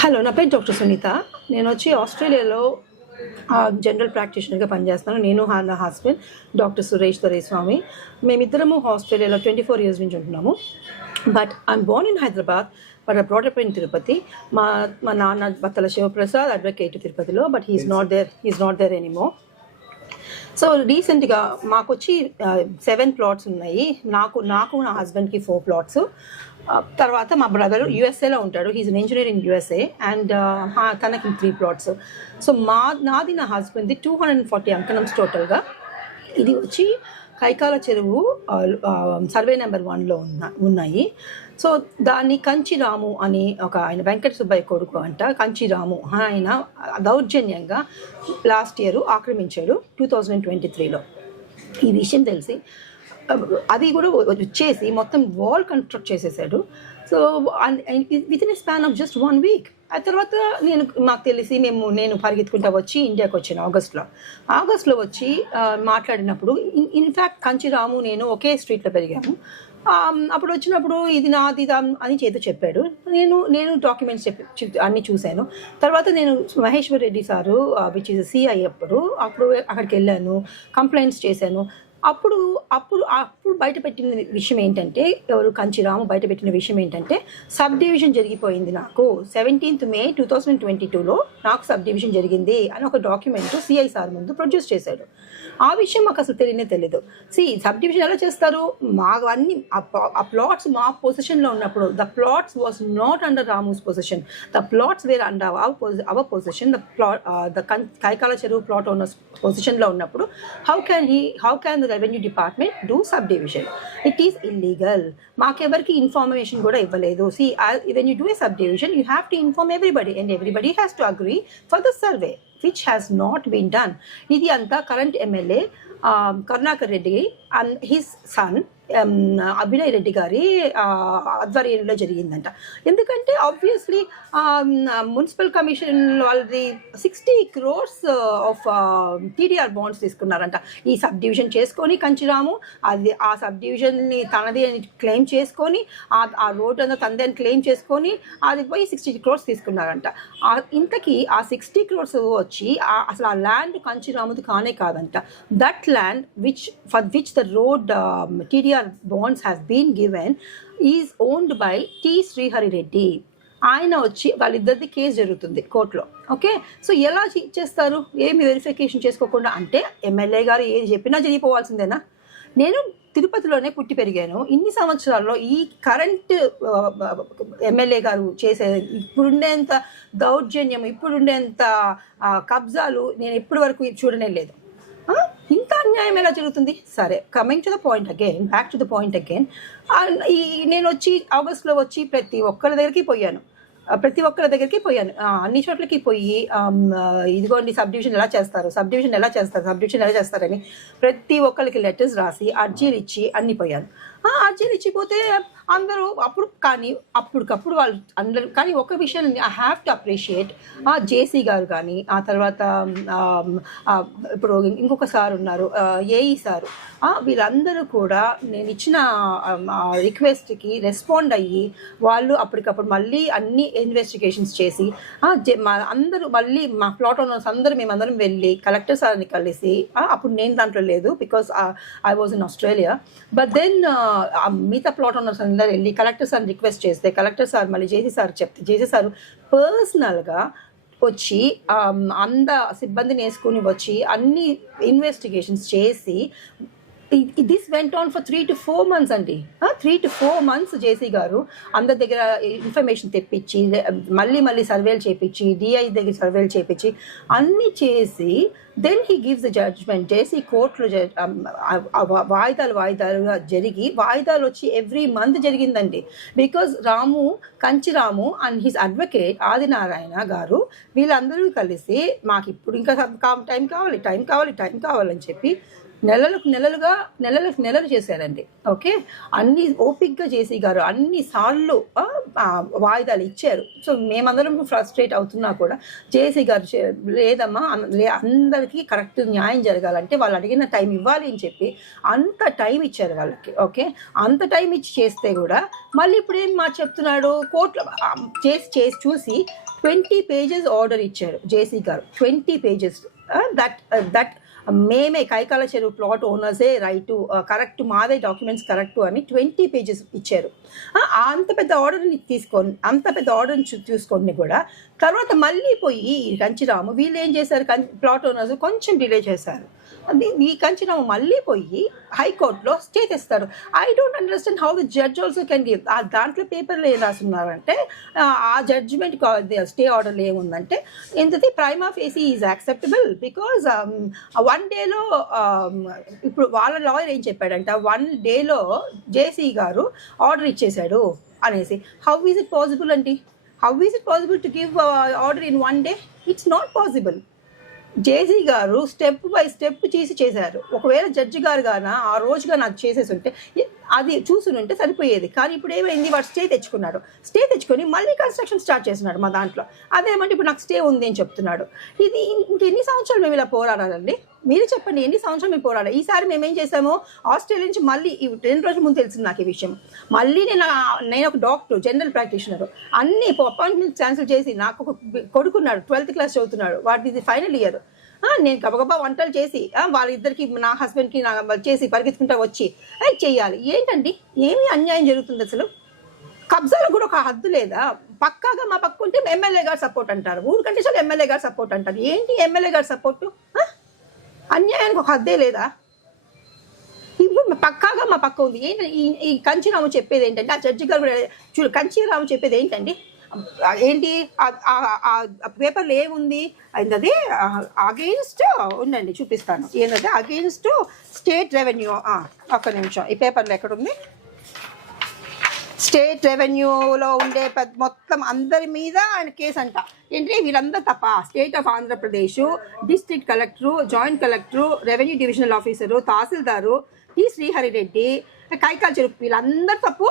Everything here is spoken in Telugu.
హలో, నా పేరు డాక్టర్ సునీత. నేను వచ్చి ఆస్ట్రేలియాలో జనరల్ ప్రాక్టీషనర్గా పనిచేస్తున్నాను. నేను నా హస్బెండ్ డాక్టర్ సురేష్ దొరైస్వామి. మేమిద్దరము ఆస్ట్రేలియాలో 24 years నుంచి ఉంటున్నాము. But I am born in Hyderabad, but I brought up in Tirupati. మా మా నాన్న బత్తల శివప్రసాద్ అడ్వకేట్ తిరుపతిలో, but he is not there anymore. So రీసెంట్గా మాకు వచ్చి 7 plots ఉన్నాయి. నాకు నా హస్బెండ్కి 4 plots. తర్వాత మా బ్రదర్ యూఎస్ఏలో ఉంటాడు. He's an engineer in USA and తనకి 3 plots. సో నాది నా హస్బెండ్ది 240 అంకణమ్స్ టోటల్గా. ఇది వచ్చి కైకాల చెరువు సర్వే నెంబర్ 1లో ఉన్నాయి. సో దాన్ని కంచిరాము అని ఆయన వెంకట సుబ్బయ్య కొడుకు అంట, కంచిరాము ఆయన దౌర్జన్యంగా లాస్ట్ ఇయర్ ఆక్రమించాడు 2023లో. ఈ విషయం తెలిసి అది కూడా వచ్చేసి మొత్తం వాల్ కన్స్ట్రక్ట్ చేసేసాడు. So with in a span of just 1 week. ఆ తర్వాత మాకు తెలిసి నేను పరిగెత్తుకుంటా వచ్చి ఇండియాకి వచ్చాను ఆగస్ట్లో వచ్చి మాట్లాడినప్పుడు, ఇన్ఫ్యాక్ట్ కంచిరాము నేను ఒకే స్ట్రీట్లో పెరిగాము. అప్పుడు వచ్చినప్పుడు ఇది నాది అని చేత చెప్పాడు. నేను డాక్యుమెంట్స్ అన్నీ చూశాను. తర్వాత నేను Maheshwar Reddy sir which is CI అప్పుడు అక్కడికి వెళ్ళాను, కంప్లైంట్స్ చేశాను. అప్పుడు బయటపెట్టిన విషయం ఏంటంటే, ఎవరు కంచిరాము బయటపెట్టిన విషయం ఏంటంటే, సబ్ డివిజన్ జరిగిపోయింది. నాకు 17th May 2022లో నాకు సబ్ డివిజన్ జరిగింది అని ఒక డాక్యుమెంట్ సిఐ సార్ ముందు ప్రొడ్యూస్ చేశాడు. ఆ విషయం మాకు అసలు తెలియదు. సబ్ డివిజన్ ఎలా చేస్తారు? మాకు అన్ని ఆ ప్లాట్స్ మా పొజిషన్లో ఉన్నప్పుడు, the plots was not under Ramu's position, the plots were under our position. The Kaikala Cheruvu plot owners పొజిషన్లో ఉన్నప్పుడు how can the revenue department do sub division? It is illegal. మాకెవరికి ఇన్ఫర్మేషన్ కూడా ఇవ్వలేదు. When you do a sub division you have to inform everybody and everybody has to agree for the survey, which has not been done. ఇది అంతా current MLA Karunakar Reddy and his son Abhinay Reddy గారి ఆధ్వర్యంలో జరిగిందంట. ఎందుకంటే ఆబ్వియస్లీ మున్సిపల్ కమిషన్ వాళ్ళది 60 crores ఆఫ్ టీడీఆర్ బాండ్స్ తీసుకున్నారంట. ఈ సబ్ డివిజన్ చేసుకొని కంచిరాము ఆ సబ్ డివిజన్ని తనది అని క్లెయిమ్ చేసుకొని, ఆ రోడ్ అంతా తనది అని క్లెయిమ్ చేసుకొని అది పోయి 60 crores తీసుకున్నారంట. ఇంతకీ ఆ 60 crores వచ్చి అసలు ఆ ల్యాండ్ కంచిరాముది కానే కాదంట. That land for which the road TDR bonds has been given is owned by T. Srihari Reddy. ఆయన వచ్చి వాళ్ళిద్దరిది కేసు జరుగుతుంది కోర్టులో. ఓకే, సో ఎలా చేస్తారు? ఏమి వెరిఫికేషన్ చేసుకోకుండా? అంటే ఎమ్మెల్యే గారు ఏది చెప్పినా జరిగిపోవాల్సిందేనా? నేను తిరుపతిలోనే పుట్టి పెరిగాను. ఇన్ని సంవత్సరాల్లో ఈ కరెంట్ ఎమ్మెల్యే గారు చేసే ఇప్పుడుండేంత దౌర్జన్యం, ఇప్పుడుండేంత కబ్జాలు నేను ఎప్పటి వరకు చూడనే లేదు. ఇంత అన్యాయం ఎలా జరుగుతుంది? సరే, back to the point again. నేను వచ్చి ఆగస్ట్లో వచ్చి ప్రతి ఒక్కరి దగ్గరికి పోయాను. అన్ని చోట్లకి పోయి ఇదిగోండి సబ్ డివిజన్ ఎలా చేస్తారని ప్రతి ఒక్కరికి లెటర్స్ రాసి అర్జీలు ఇచ్చి అన్ని పోయాను. అర్జీలు ఇచ్చిపోతే అందరూ అప్పటికప్పుడు వాళ్ళు అందరూ. కానీ ఒక విషయం ఐ హ్యావ్ టు అప్రిషియేట్ జేసీ గారు కానీ, ఆ తర్వాత ఇప్పుడు ఇంకొక సార్ ఉన్నారు ఏఈ సారు, వీళ్ళందరూ కూడా నేను ఇచ్చిన రిక్వెస్ట్కి రెస్పాండ్ అయ్యి వాళ్ళు అప్పటికప్పుడు మళ్ళీ అన్ని ఇన్వెస్టిగేషన్స్ చేసి అందరూ మళ్ళీ మా ప్లాట్ ఓనర్స్ మేమందరం వెళ్ళి కలెక్టర్ సార్ని కలిసి, అప్పుడు నేను దాంట్లో లేదు because I was in Australia, but then మిగతా ప్లాట్ ఓనర్స్ అందరూ వెళ్ళి కలెక్టర్ సార్ని రిక్వెస్ట్ చేస్తే కలెక్టర్ సార్ మళ్ళీ జేసీ సార్ పర్సనల్గా వచ్చి సిబ్బందిని వేసుకుని వచ్చి అన్ని ఇన్వెస్టిగేషన్స్ చేసి this went on for 3 to 4 months అండి. 3 to 4 months జేసీ గారు అందరి దగ్గర ఇన్ఫర్మేషన్ తెప్పించి మళ్ళీ సర్వేలు చేయించి డిఐ దగ్గర సర్వేలు చేయించి అన్నీ చేసి then he gives the judgement. JC కోర్టులో వాయిదాలుగా జరిగి వాయిదాలు వచ్చి ఎవ్రీ మంత్ జరిగిందండి. Because Kanchiramu and his advocate Adinarayana garu వీళ్ళందరూ కలిసి మాకు ఇప్పుడు ఇంకా టైం కావాలని చెప్పి నెలలు చేశారండి. ఓకే, అన్ని ఓపిక్గా జేసీ గారు అన్ని సార్లు వాయిదాలు ఇచ్చారు. సో మేమందరం ఫ్రస్ట్రేట్ అవుతున్నా కూడా జేసీ గారు లేదమ్మా, అందరికీ కరెక్ట్ న్యాయం జరగాలంటే వాళ్ళు అడిగిన టైం ఇవ్వాలి అని చెప్పి అంత టైం ఇచ్చారు వాళ్ళకి. ఓకే, అంత టైం ఇచ్చి చేస్తే కూడా మళ్ళీ ఇప్పుడు ఏం చెప్తున్నాడు, కోర్టులో చేసి చూసి 20 పేజెస్ ఆర్డర్ ఇచ్చారు జేసీ గారు. 20 పేజెస్ దట్ మేమే Kaikala Cheruvu plot ఓనర్సే right correct, మాదే డాక్యుమెంట్స్ కరెక్టు అని 20 పేజెస్ ఇచ్చారు. అంత పెద్ద ఆర్డర్ని తీసుకొని కూడా తర్వాత మళ్ళీ పోయి కంచిరాము వీళ్ళు ఏం చేశారు, ప్లాట్ ఓనర్స్ కొంచెం డిలే చేశారు. ఈ కంచిరాము మళ్ళీ పోయి హైకోర్టులో స్టే తెస్తారు. I don't understand how the judge also can give. దాంట్లో పేపర్లో ఏం రాస్తున్నారంటే ఆ జడ్జిమెంట్ స్టే ఆర్డర్లో ఏముందంటే ఇంతది prima facie is acceptable because 1 డేలో ఇప్పుడు వాళ్ళ లాయర్ ఏం చెప్పాడంటే 1 డేలో జేసీ గారు ఆర్డర్ ఇచ్చేశాడు అనేసి. హౌ ఈజ్ ఇట్ పాసిబుల్ అండి? How is it possible to give order in 1 day? It's not possible. JC garu step by step చేశారు. ఒకవేళ జడ్జి గారు గాన ఆ రోజుగా నాకు చేసేసి ఉంటే అది చూసుని ఉంటే సరిపోయేది. కానీ ఇప్పుడు ఏమైంది, వాడు స్టే తెచ్చుకొని మళ్ళీ కన్స్ట్రక్షన్ స్టార్ట్ చేస్తున్నాడు మా దాంట్లో. అదేమంటే ఇప్పుడు నాకు స్టే ఉంది అని చెప్తున్నాడు. ఇది ఇంకెన్ని సంవత్సరాలు మేము ఇలా పోరాడాలండి? మీరు చెప్పండి, ఎన్ని సంవత్సరాలు మేము పోరాడాలి? ఈసారి మేము ఏం చేసాము, ఆస్ట్రేలియా నుంచి మళ్ళీ 2 రోజుల ముందు తెలిసింది నాకు ఈ విషయం. మళ్ళీ నేను ఒక డాక్టర్, జనరల్ ప్రాక్టీషనర్, అన్ని అపాయింట్మెంట్ క్యాన్సిల్ చేసి నాకు ఒక కొడుకున్నాడు, 12th క్లాస్ చదువుతున్నాడు, వాడిది ఫైనల్ ఇయర్. నేను గబగబా వంటలు చేసి వాళ్ళిద్దరికి, నా హస్బెండ్కి చేసి పరిగెత్తుకుంటా వచ్చి చెయ్యాలి. ఏంటండి, ఏమి అన్యాయం జరుగుతుంది అసలు? కబ్జాలకు కూడా ఒక హద్దు లేదా? పక్కాగా మా పక్క ఉంటే ఎమ్మెల్యే గారు సపోర్ట్ అంటారు, ఊరికంటే చాలు ఎమ్మెల్యే గారు సపోర్ట్ అంటారు. ఏంటి ఎమ్మెల్యే గారు సపోర్టు? అన్యాయానికి ఒక హద్దే లేదా? ఇప్పుడు పక్కాగా మా పక్క ఉంది. ఏంటంటే ఈ కంచిరాము చెప్పేది ఏంటంటే, ఆ జడ్జి గారు కూడా కంచిరాము చెప్పేది ఏంటండి, ఏంటి పేపర్లో ఏముంది అది అగెయిన్స్ట్ ఉండండి, చూపిస్తాను. ఏంటంటే అగెయిన్స్ట్ స్టేట్ రెవెన్యూ. ఒక్క నిమిషం, ఈ పేపర్లో ఎక్కడుంది? స్టేట్ రెవెన్యూలో ఉండే మొత్తం అందరి మీద ఆయన కేసు అంట. ఏంటంటే వీళ్ళందరూ తప్ప, state of Andhra Pradesh, district collector, joint collector, revenue divisional officer, tahsildar, Srihari Reddy, Kaikala చెరువు, వీళ్ళందరూ తప్పు.